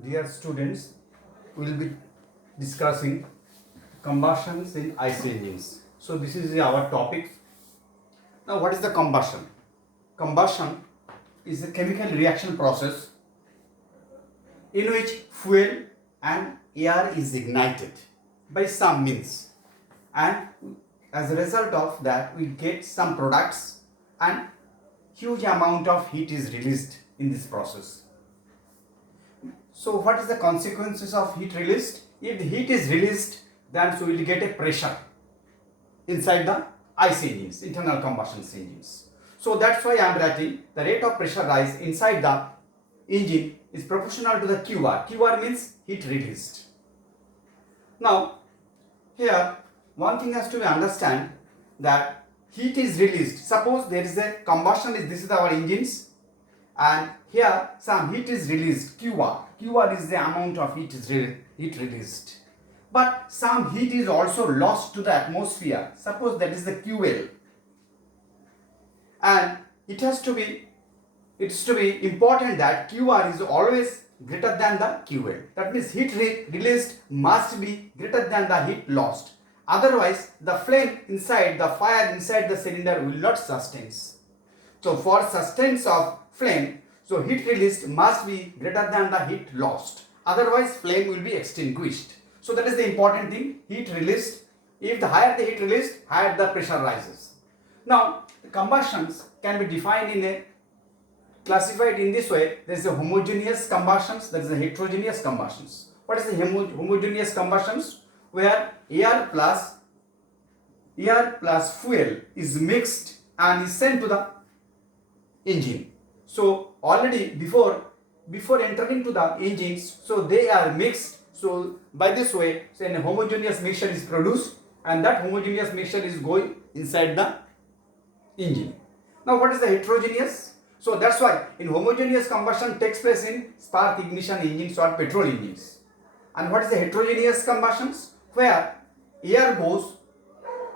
Dear students, we will be discussing combustions in IC engines. So this is our topic. Now what is the combustion? Combustion is a chemical reaction process in which fuel and air is ignited by some means, and as a result of that we get some products and huge amount of heat is released in this process. So what is the consequences of heat released? If the heat is released, then so we will get a pressure inside the IC engines, internal combustion engines. So that's why I am writing the rate of pressure rise inside the engine is proportional to the QR. QR means heat released. Now here one thing has to be understand that heat is released. Suppose there is a combustion, this is our engines, and here some heat is released, QR. QR is the amount of heat released. But some heat is also lost to the atmosphere. Suppose that is the QL. And it's to be important that QR is always greater than the QL. That means heat released must be greater than the heat lost. Otherwise, the flame inside, the fire inside the cylinder will not sustain. So for sustenance of flame, so heat released must be greater than the heat lost. Otherwise, flame will be extinguished. So that is the important thing, heat released. If the higher the heat released, higher the pressure rises. Now, the combustions can be defined in a classified in this way. There is a homogeneous combustions, there is a heterogeneous combustions. What is the homogeneous combustions? Where air plus fuel is mixed and is sent to the engine. So already before entering to the engines, so they are mixed. So by this way, so a homogeneous mixture is produced, and that homogeneous mixture is going inside the engine. Now what is the heterogeneous? So that's why in homogeneous combustion takes place in spark ignition engines or petrol engines. And what is the heterogeneous combustions? Where air goes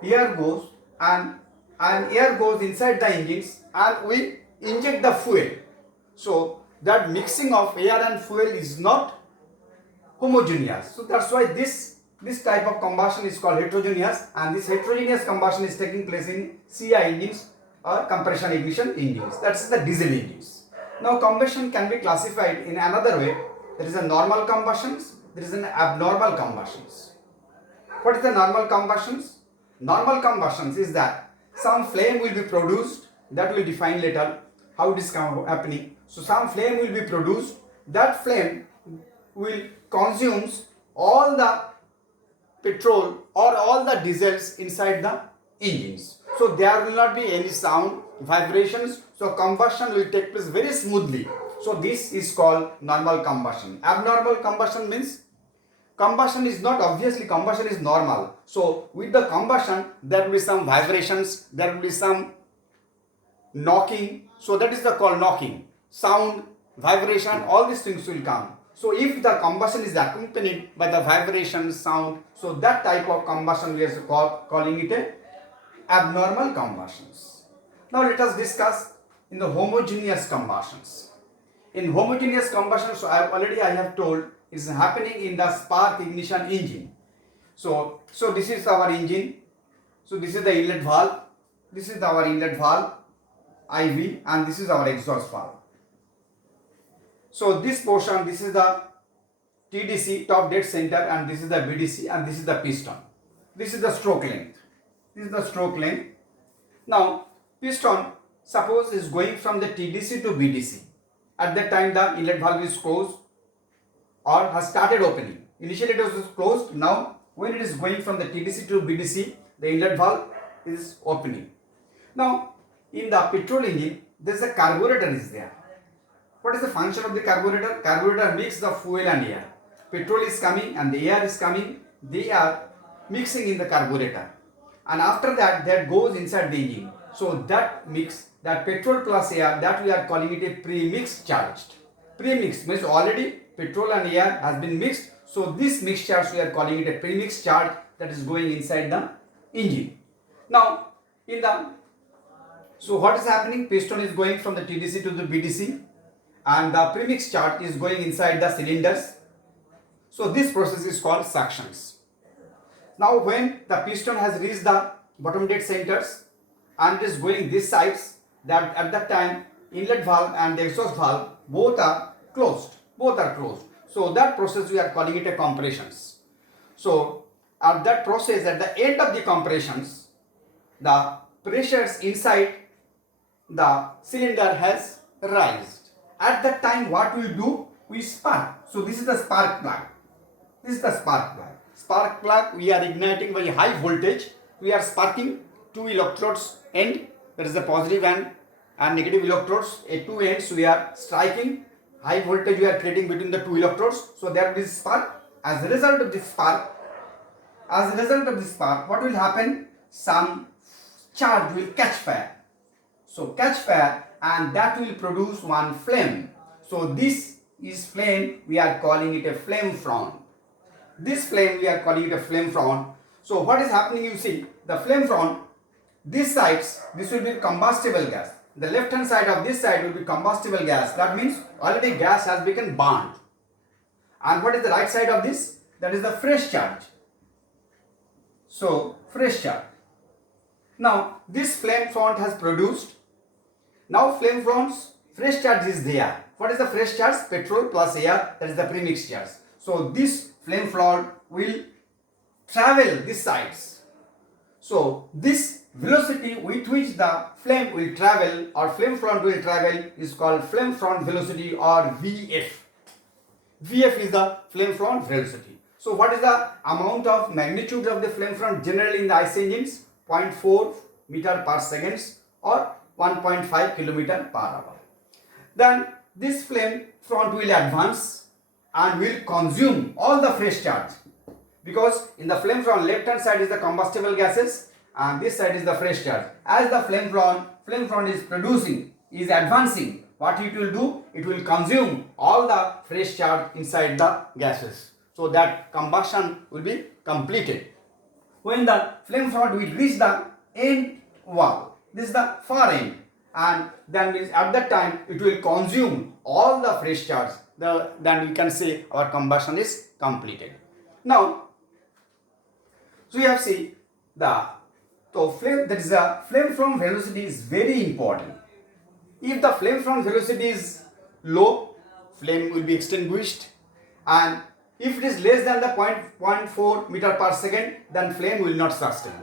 and air goes inside the engines and we inject the fuel. So that mixing of air and fuel is not homogeneous. So that's why this type of combustion is called heterogeneous, and this heterogeneous combustion is taking place in CI engines or compression ignition engines. That's the diesel engines. Now combustion can be classified in another way. There is a normal combustions, there is an abnormal combustions. What is the normal combustions? Normal combustions is that some flame will be produced, that will define later how it is happening. So some flame will be produced, that flame will consume all the petrol or all the diesels inside the engines. So there will not be any sound, vibrations, so combustion will take place very smoothly. So this is called normal combustion. Abnormal combustion means combustion is not, obviously combustion is normal. So with the combustion there will be some vibrations, there will be some knocking. So that is the called knocking, sound, vibration, all these things will come. So if the combustion is accompanied by the vibration, sound, so that type of combustion we are calling it a abnormal combustions. Now let us discuss in the homogeneous combustions. In homogeneous combustion, so I have told, is happening in the spark ignition engine. So this is our engine. So this is the inlet valve. This is our inlet valve, IV, and this is our exhaust valve. So this portion, this is the TDC, top dead center, and this is the BDC, and this is the piston. This is the stroke length. This is the stroke length. Now piston, suppose is going from the TDC to BDC. At that time the inlet valve is closed or has started opening. Initially it was closed. Now when it is going from the TDC to BDC, the inlet valve is opening. Now in the petrol engine, there is a carburetor is there. What is the function of the carburetor? Carburetor mixes the fuel and air. Petrol is coming and the air is coming. They are mixing in the carburetor, and after that goes inside the engine. So that mix, that petrol plus air, that we are calling it a pre-mix charged. Pre-mix means already petrol and air has been mixed. So this mixed charge we are calling it a pre-mix charge, that is going inside the engine. Now so what is happening? Piston is going from the TDC to the BDC, and the premix charge is going inside the cylinders. So this process is called suctions. Now when the piston has reached the bottom dead centers and is going this sides, that at that time inlet valve and the exhaust valve both are closed. So that process we are calling it a compressions. So at that process, at the end of the compressions, the pressures inside the cylinder has raised. At that time what we do? We spark. So this is the spark plug. Spark plug we are igniting by high voltage. We are sparking two electrodes end. There is the positive and negative electrodes. At two ends we are striking. High voltage we are creating between the two electrodes. So there is spark. As a result of this spark, what will happen? Some charge will catch fire. So catch fire, and that will produce one flame. So this is flame, we are calling it a flame front. This flame we are calling it a flame front. So what is happening, you see, the flame front, this sides, this will be combustible gas. The left hand side of this side will be combustible gas. That means already gas has become burned. And what is the right side of this? That is the fresh charge. So fresh charge. Now this flame front has produced. Now flame front's fresh charge is there. What is the fresh charge? Petrol plus air, that is the premix charge. So this flame front will travel these sides. So this velocity with which the flame will travel or flame front will travel is called flame front velocity or VF. VF is the flame front velocity. So what is the amount of magnitude of the flame front generally in the IC engines? 0.4 meter per second or 1.5 kilometer per hour. Then this flame front will advance and will consume all the fresh charge, because in the flame front left hand side is the combustible gases and this side is the fresh charge. As the flame front is advancing, what it will do? It will consume all the fresh charge inside the gases. So that combustion will be completed. When the flame front will reach the end valve, this is the far end, and then at that time it will consume all the fresh charge. Then we can say our combustion is completed. Now, so you have seen the flame front velocity is very important. If the flame front velocity is low, flame will be extinguished, and if it is less than the 0.4 meter per second, then flame will not sustain.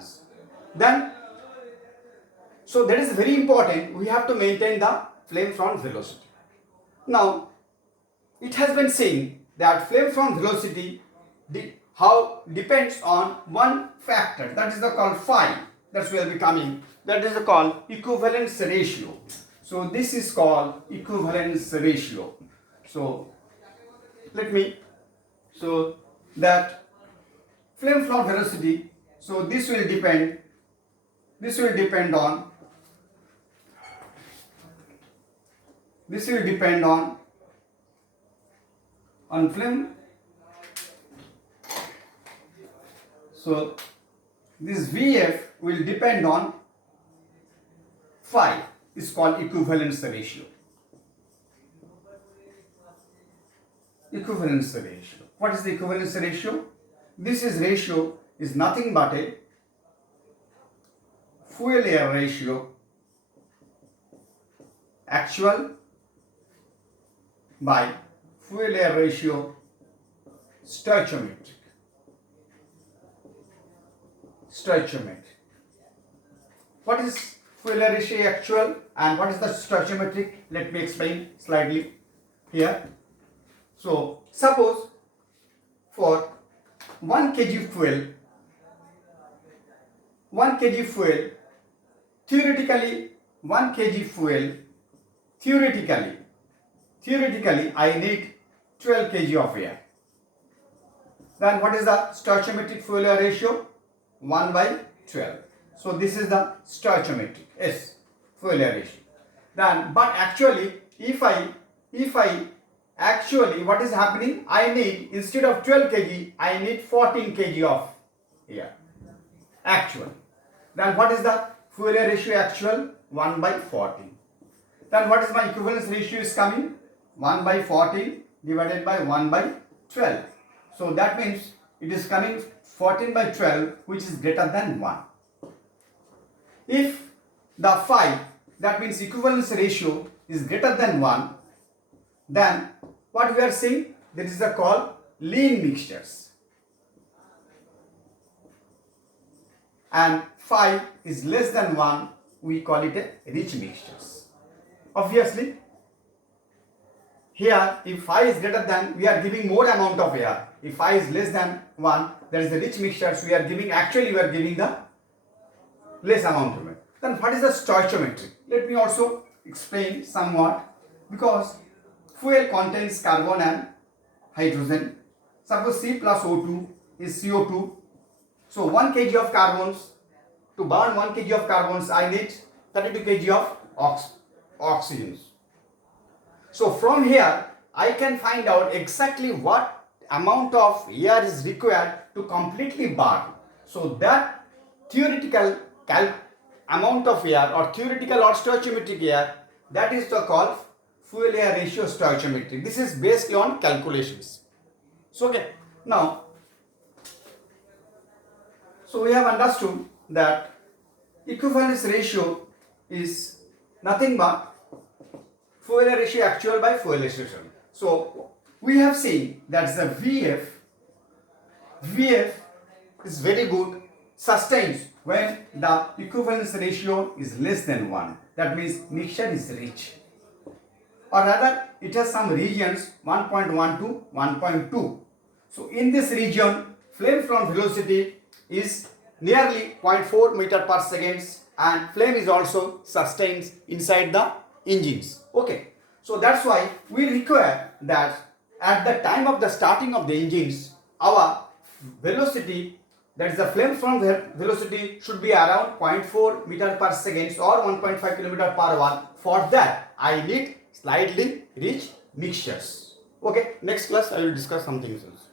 So that is very important. We have to maintain the flame front velocity. Now, it has been seen that flame front velocity depends on one factor, that is called phi. That's where we are coming. That is called equivalence ratio. So this is called equivalence ratio. So that flame front velocity. So this will depend on flame. So this VF will depend on phi, is called equivalence ratio. Equivalence ratio. What is the equivalence ratio? This ratio is nothing but a fuel air ratio actual by fuel air ratio stoichiometric. What is fuel air ratio actual and what is the stoichiometric? Let me explain slightly here. So suppose for 1 kg fuel, theoretically 1 kg fuel, theoretically I need 12 kg of air. Then what is the stoichiometric fuel air ratio? 1 by 12. So this is the stoichiometric fuel air ratio. Then but actually if I actually what is happening, I need, instead of 12 kg I need 14 kg of air actual. Then what is the fuel air ratio actual? 1 by 14. Then what is my equivalence ratio is coming? 1 by 14 divided by 1 by 12. So that means it is coming 14 by 12, which is greater than 1. If the phi, that means equivalence ratio, is greater than 1, then what we are seeing, that is called lean mixtures. And phi is less than 1, we call it a rich mixtures. Obviously, here if phi is greater than, we are giving more amount of air. If phi is less than 1, that is the rich mixtures, we are giving the less amount of it. Then what is the stoichiometry? Let me also explain somewhat, because fuel contains carbon and hydrogen. Suppose C plus O2 is CO2. So 1 kg of carbons, to burn 1 kg of carbons, I need 32 kg of oxygens. So from here, I can find out exactly what amount of air is required to completely burn. So that theoretical amount of air, or theoretical or stoichiometric air, that is called fuel air ratio stoichiometry. This is based on calculations. So okay, now, so we have understood that equivalence ratio is nothing but fuel air ratio actual by fuel air ratio. So we have seen that the VF is very good, sustains when the equivalence ratio is less than 1. That means mixture is rich. Or rather, it has some regions 1.1 to 1.2. So in this region, flame from velocity is nearly 0.4 meter per second, and flame is also sustains inside the engines. Okay, so that's why we require that at the time of the starting of the engines, our velocity, that is the flame from velocity, should be around 0.4 meter per second or 1.5 kilometer per hour. For that, I need slightly rich mixtures. Okay, next class I will discuss something else.